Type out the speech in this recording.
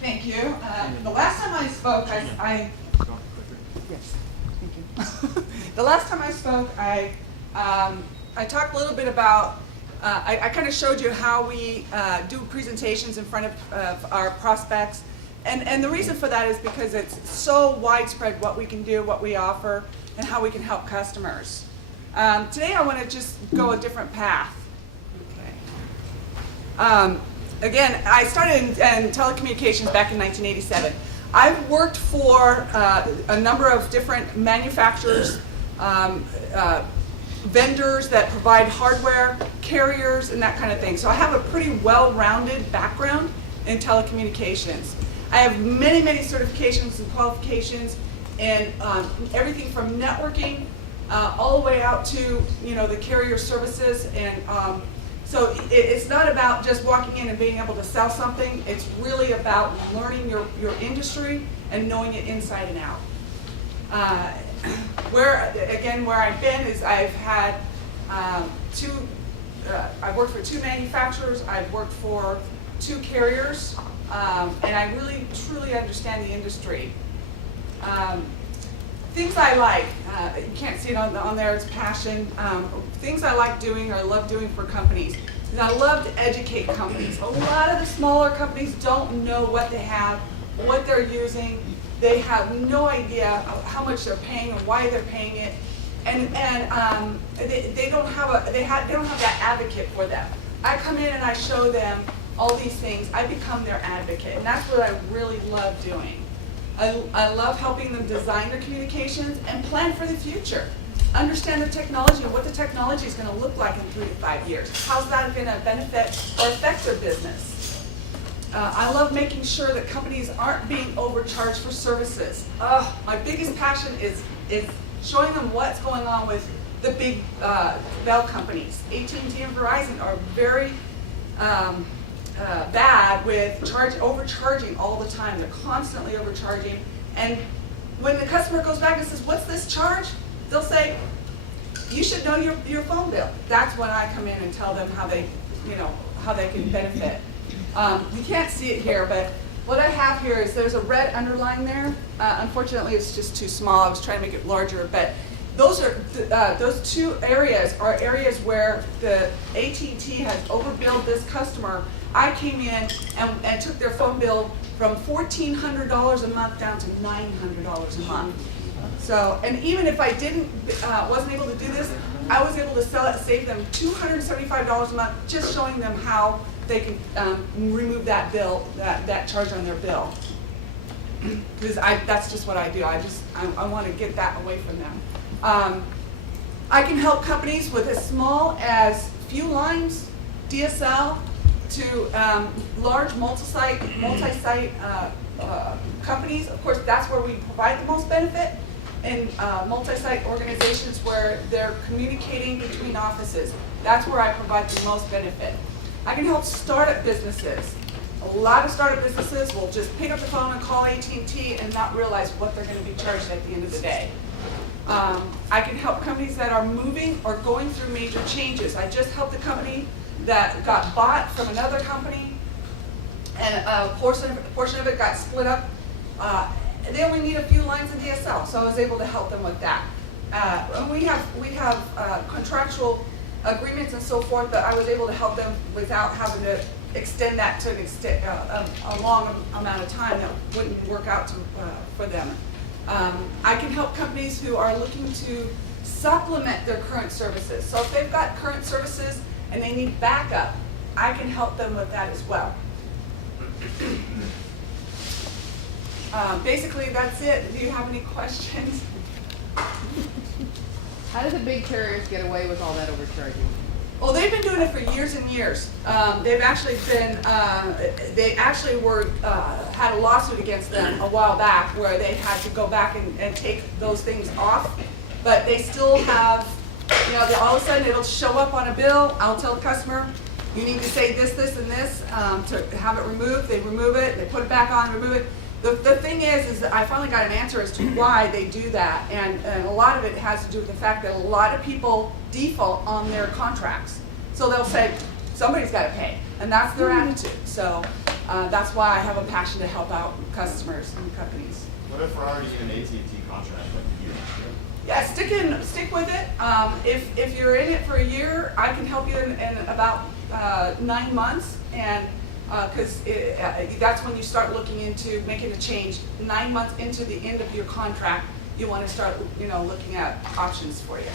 Thank you. The last time I spoke, yes, thank you. The last time I spoke, I talked a little bit about, I kind of showed you how we do presentations in front of our prospects. And the reason for that is because it's so widespread what we can do, what we offer, and how we can help customers. Today I want to just go a different path. Okay. Again, I started in telecommunications back in 1987. I've worked for a number of different manufacturers, vendors that provide hardware, carriers, and that kind of thing. So I have a pretty well-rounded background in telecommunications. I have many, many certifications and qualifications in everything from networking all the way out to the carrier services. And so it's not about just walking in and being able to sell something. It's really about learning your industry and knowing it inside and out. Where I've been is I've had I've worked for 2 manufacturers, I've worked for 2 carriers, and I really truly understand the industry. Things I like, you can't see it on there, it's passion. Things I like doing or I love doing for companies is I love to educate companies. A lot of the smaller companies don't know what they have, what they're using. They have no idea how much they're paying and why they're paying it, and they don't have that advocate for them. I come in and I show them all these things. I become their advocate, and that's what I really love doing. I love helping them design their communications and plan for the future. Understand the technology and what the technology is going to look like in 3 to 5 years. How's that going to benefit or affect their business? I love making sure that companies aren't being overcharged for services. My biggest passion is showing them what's going on with the big bell companies. AT&T and Verizon are very bad with overcharging all the time. They're constantly overcharging. And when the customer goes back and says, "What's this charge?" they'll say, "You should know your phone bill." That's when I come in and tell them how they can benefit. You can't see it here, but what I have here is there's a red underline there. Unfortunately, it's just too small. I was trying to make it larger, but those 2 areas are areas where the AT&T has overbilled this customer. I came in and took their phone bill from $1,400 a month down to $900 a month. So, and even if I wasn't able to do this, I was able to save them $275 a month, just showing them how they can remove that bill, that charge on their bill. Because that's just what I do. I want to get that away from them. I can help companies with as small as few lines, DSL, to large multi-site companies. Of course, that's where we provide the most benefit. In multi-site organizations where they're communicating between offices, that's where I provide the most benefit. I can help startup businesses. A lot of startup businesses will just pick up the phone and call AT&T and not realize what they're going to be charged at the end of the day. I can help companies that are moving or going through major changes. I just helped a company that got bought from another company, and a portion of it got split up. They only need a few lines of DSL, so I was able to help them with that. And we have contractual agreements and so forth that I was able to help them without having to extend that to a long amount of time that wouldn't work out for them. I can help companies who are looking to supplement their current services. So if they've got current services and they need backup, I can help them with that as well. Basically, that's it. Do you have any questions? How do the big carriers get away with all that overcharging? Well, they've been doing it for years and years. They actually had a lawsuit against them a while back where they had to go back and take those things off. But they still have, all of a sudden it'll show up on a bill. I'll tell the customer, you need to say this, this, and this to have it removed. They remove it, they put it back on, remove it. The thing is that I finally got an answer as to why they do that, and a lot of it has to do with the fact that a lot of people default on their contracts. So they'll say, somebody's got to pay, and that's their attitude. So That's why I have a passion to help out customers and companies. What if we're already in an AT&T contract like a year? Yeah, stick with it. If you're in it for a year, I can help you in about 9 months, and because that's when you start looking into making a change. 9 months into the end of your contract, you want to start, looking at options for you.